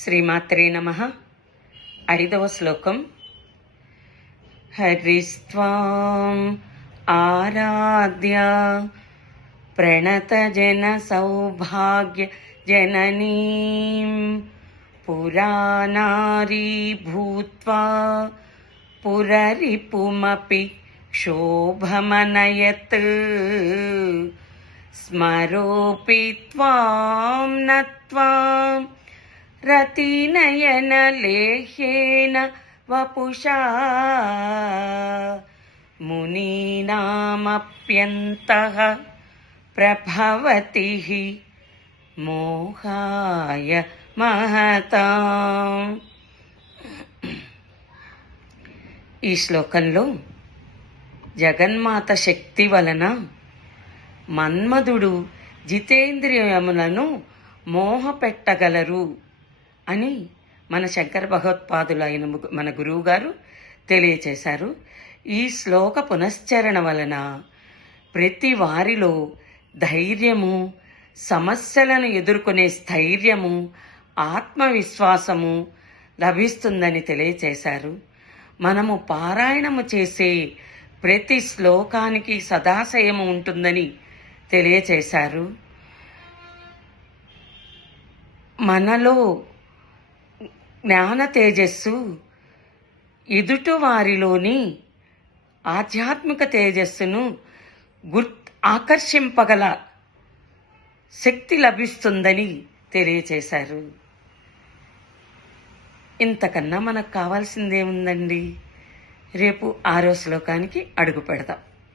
శ్రీమాత్రే నమః. 5వ శ్లోకం. హరిస్త్వాం ఆరాధ్య ప్రణతజన సౌభాగ్య జననీం పురానారీ భూత్వా పురరిపుమపి క్షోభమనయత్ స్మరోపి త్వాం నత్వాం రతినయనలేహ్యేన వపుషా మునీనామప్యంతః ప్రభవతి మోహాయ మహతాం. ఈ శ్లోకంలో జగన్మాత శక్తి వలన మన్మధుడు జితేంద్రియములను మోహపెట్టగలరు అని మన శంకర భగవత్పాదులు అయిన మన గురువు గారు తెలియచేశారు. ఈ శ్లోక పునశ్చరణ వలన ప్రతి వారిలో ధైర్యము, సమస్యలను ఎదుర్కొనే స్థైర్యము, ఆత్మవిశ్వాసము లభిస్తుందని తెలియచేశారు. మనము పారాయణము చేసే ప్రతి శ్లోకానికి సదాశయము ఉంటుందని తెలియచేశారు. మనలో జ్ఞాన తేజస్సు ఎదుటివారిలోని ఆధ్యాత్మిక తేజస్సును ఆకర్షింపగల శక్తి లభిస్తుందని తెలియచేశారు. ఇంతకన్నా మనకు కావాల్సిందేముందండి? రేపు 6వ శ్లోకానికి అడుగు పెడదాం.